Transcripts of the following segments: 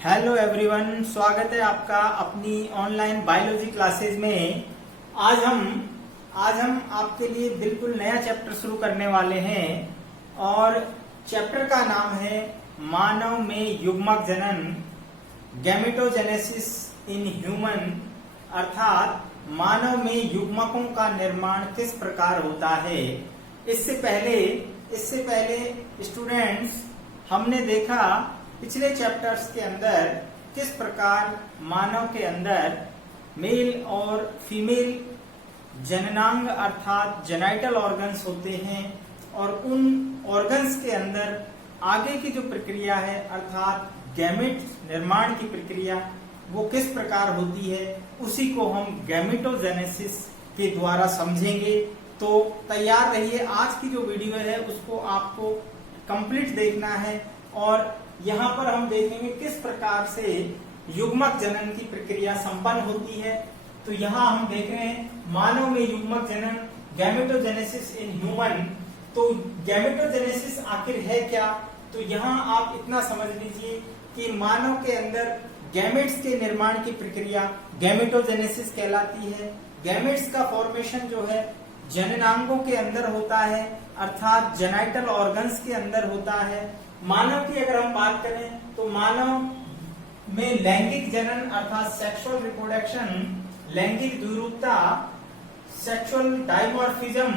Hello everyone, स्वागत है आपका अपनी ऑनलाइन बायोलॉजी क्लासेस में। आज हम आपके लिए बिल्कुल नया चैप्टर शुरू करने वाले हैं और चैप्टर का नाम है मानव में युग्मक जनन, गैमेटोजेनेसिस इन ह्यूमन। अर्थात मानव में युग्मकों का निर्माण किस प्रकार होता है। इससे पहले स्टूडेंट्स, हमने देखा पिछले चैप्टर्स के अंदर किस प्रकार मानव के अंदर मेल और फीमेल जननांग अर्थात जेनाइटल ऑर्गन्स होते हैं और उन ऑर्गन्स के अंदर आगे की जो प्रक्रिया है अर्थात गैमेट निर्माण की प्रक्रिया वो किस प्रकार होती है, उसी को हम गैमेटोजेनेसिस के द्वारा समझेंगे। तो तैयार रहिए, आज की जो वीडियो है उसको आपको कंप्लीट देखना है और यहाँ पर हम देखेंगे किस प्रकार से युग्मक जनन की प्रक्रिया संपन्न होती है। तो यहाँ हम देख रहे हैं मानव में युग्मक जनन, गैमेटोजेनेसिस इन ह्यूमन। तो गैमेटोजेनेसिस आखिर है क्या? तो यहाँ आप इतना समझ लीजिए कि मानव के अंदर गैमेट्स के निर्माण की प्रक्रिया गैमेटोजेनेसिस कहलाती है। गैमेट्स का फॉर्मेशन जो है जननांगों के अंदर होता है अर्थात जेनाइटल ऑर्गन्स के अंदर होता है। मानव की अगर हम बात करें तो मानव में लैंगिक जनन अर्थात सेक्सुअल रिप्रोडक्शन, लैंगिक द्विरूपता, सेक्सुअल डायमॉर्फिज्म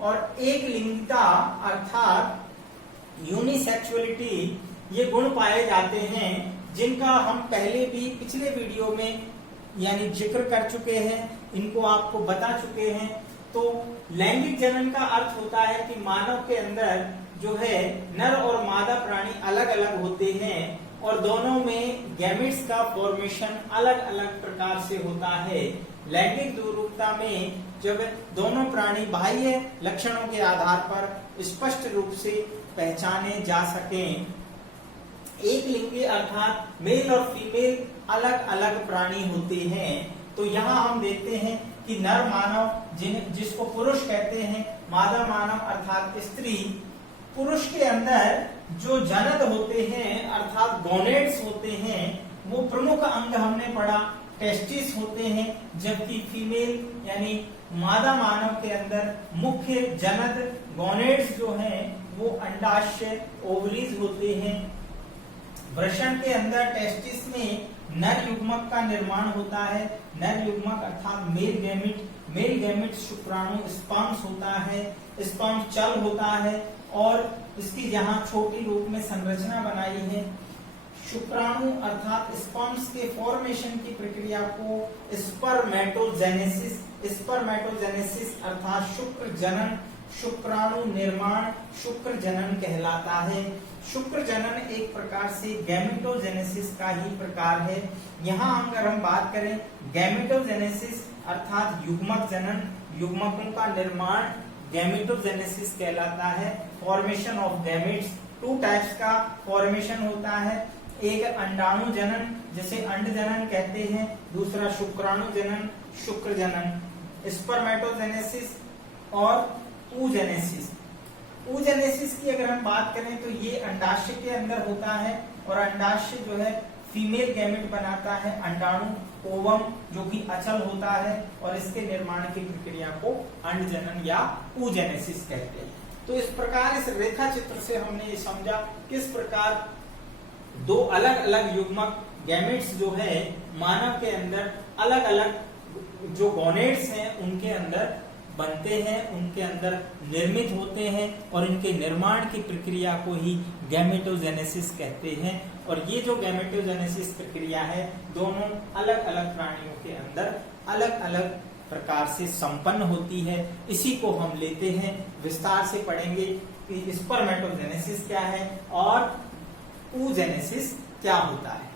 और एक लिंगिकता अर्थात यूनिसेक्सुअलिटी, ये गुण पाए जाते हैं जिनका हम पहले भी पिछले वीडियो में यानी जिक्र कर चुके हैं, इनको आपको बता चुके हैं। तो लैंगिक जनन का अर्थ होता है कि मानव के अंदर जो है नर और मादा प्राणी अलग अलग होते हैं और दोनों में गैमेट्स का फॉर्मेशन अलग अलग प्रकार से होता है। लैंगिक द्विरूपता में जब दोनों प्राणी बाह्य लक्षणों के आधार पर स्पष्ट रूप से पहचाने जा सकें। एक लिंगी अर्थात मेल और फीमेल अलग अलग प्राणी होते हैं। तो यहाँ हम देखते हैं कि नर मानव जिसको पुरुष कहते हैं, मादा मानव अर्थात स्त्री, पुरुष के अंदर जो जनद होते हैं अर्थात गोनेड्स होते हैं वो प्रमुख अंग हमने पढ़ा टेस्टिस होते हैं, जबकि फीमेल यानी मादा मानव के अंदर मुख्य जनद गोनेड्स जो हैं वो अंडाशय ओवरीज होते हैं। वृषण के अंदर टेस्टिस में नर युग्मक का निर्माण होता है। नर युग्मक अर्थात मेल गैमेट शुक्राणु स्पर्म्स होता है, स्पर्म चल होता है और इसकी यहाँ छोटी रूप में संरचना बनाई है। शुक्राणु अर्थात स्पर्म्स के फॉर्मेशन की प्रक्रिया को स्पर्मेटोजेनेसिस अर्थात शुक्र जनन, शुक्राणु निर्माण, शुक्र जनन कहलाता है। शुक्र जनन एक प्रकार से गैमेटोजेनेसिस का ही प्रकार है। यहाँ अगर हम बात करें गैमेटोजेनेसिस अर्थात युग्मक जनन, युग्मकों का निर्माण गैमेटोजेनेसिस कहलाता है। Formation of gametes, two types का फॉर्मेशन होता है। एक अंडाणु जनन जिसे अंड जनन कहते हैं, दूसरा शुक्राणु जनन, शुक्र जनन। स्पर्मेटोजेनेसिस और oogenesis की अगर हम बात करें तो ये अंडाशय के अंदर होता है और अंडाशय जो है फीमेल गैमेट बनाता है, अंडाणु ओवम जो कि अचल होता है और इसके निर्माण की प्रक्रिया को अंड जनन या oogenesis कहते हैं। तो इस प्रकार इस रेखा चित्र से हमने ये समझा किस प्रकार दो अलग अलग युग्मक गैमेट्स जो है मानव के अंदर अलग अलग जो गोनेड्स हैं उनके अंदर बनते हैं, उनके अंदर निर्मित होते हैं और इनके निर्माण की प्रक्रिया को ही गैमेटोजेनेसिस कहते हैं। और ये जो गैमेटोजेनेसिस प्रक्रिया है दोनों अलग अलग प्राणियों के अंदर अलग अलग प्रकार से संपन्न होती है। इसी को हम लेते हैं, विस्तार से पढ़ेंगे कि स्पर्मेटोजेनेसिस क्या है और oogenesis क्या होता है।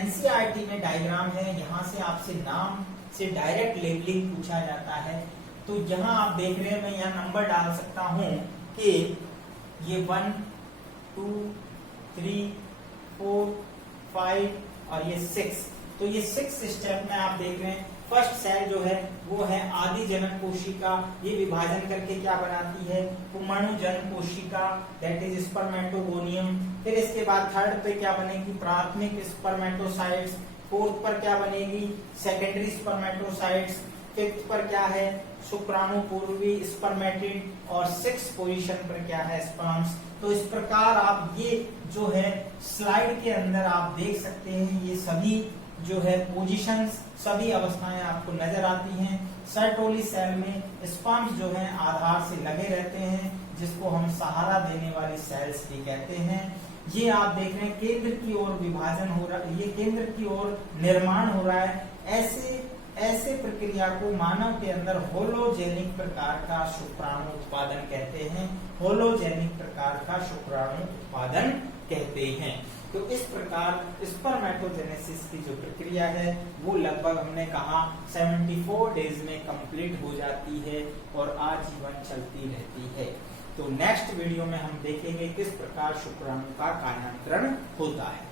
एनसीईआरटी में डायग्राम है, यहाँ से आपसे नाम से डायरेक्ट लेबलिंग पूछा जाता है। तो यहाँ आप देख रहे हैं, मैं यहाँ नंबर डाल सकता हूँ कि ये 1 2 3 4 5 और ये 6। तो ये 6 स्टेप में आप देख रहे हैं। फर्स्ट सेल जो है वो है आदि जनक कोशिका, ये विभाजन करके क्या बनाती है, पुमणु जनक कोशिका, दैट इज स्पर्मेटोगोनियम। फिर इसके बाद थर्ड पे क्या बनेगी, प्राथमिक स्पर्मेटोसाइट्स। फोर्थ पर क्या बनेगी, सेकेंडरी स्पर्मेटोसाइट्स। फिफ्थ पर क्या है, शुक्राणु पूर्वी स्पर्मेटिड। और 6 पोजीशन पर क्या है, स्पर्म्स। तो इस प्रकार आप ये जो है स्लाइड के अंदर आप देख सकते हैं, ये सभी जो है पोजीशंस, सभी अवस्थाएं आपको नजर आती हैं। सर्टोली सेल में स्पर्म्स जो हैं आधार से लगे रहते हैं, जिसको हम सहारा देने वाली सेल्स भी कहते हैं। ये आप देख रहे हैं केंद्र की ओर विभाजन हो रहा है, ये केंद्र की ओर निर्माण हो रहा है। ऐसे प्रक्रिया को मानव के अंदर होलोजेनिक प्रकार का शुक्राणु उत्पादन कहते हैं। होलोजेनिक प्रकार का शुक्राणु उत्पादन कहते हैं। तो इस प्रकार स्पर्मेटोजेनेसिस की जो प्रक्रिया है वो लगभग हमने कहा 74 डेज में कंप्लीट हो जाती है और आजीवन चलती रहती है। तो नेक्स्ट वीडियो में हम देखेंगे किस प्रकार शुक्राणु का कायांतरण होता है।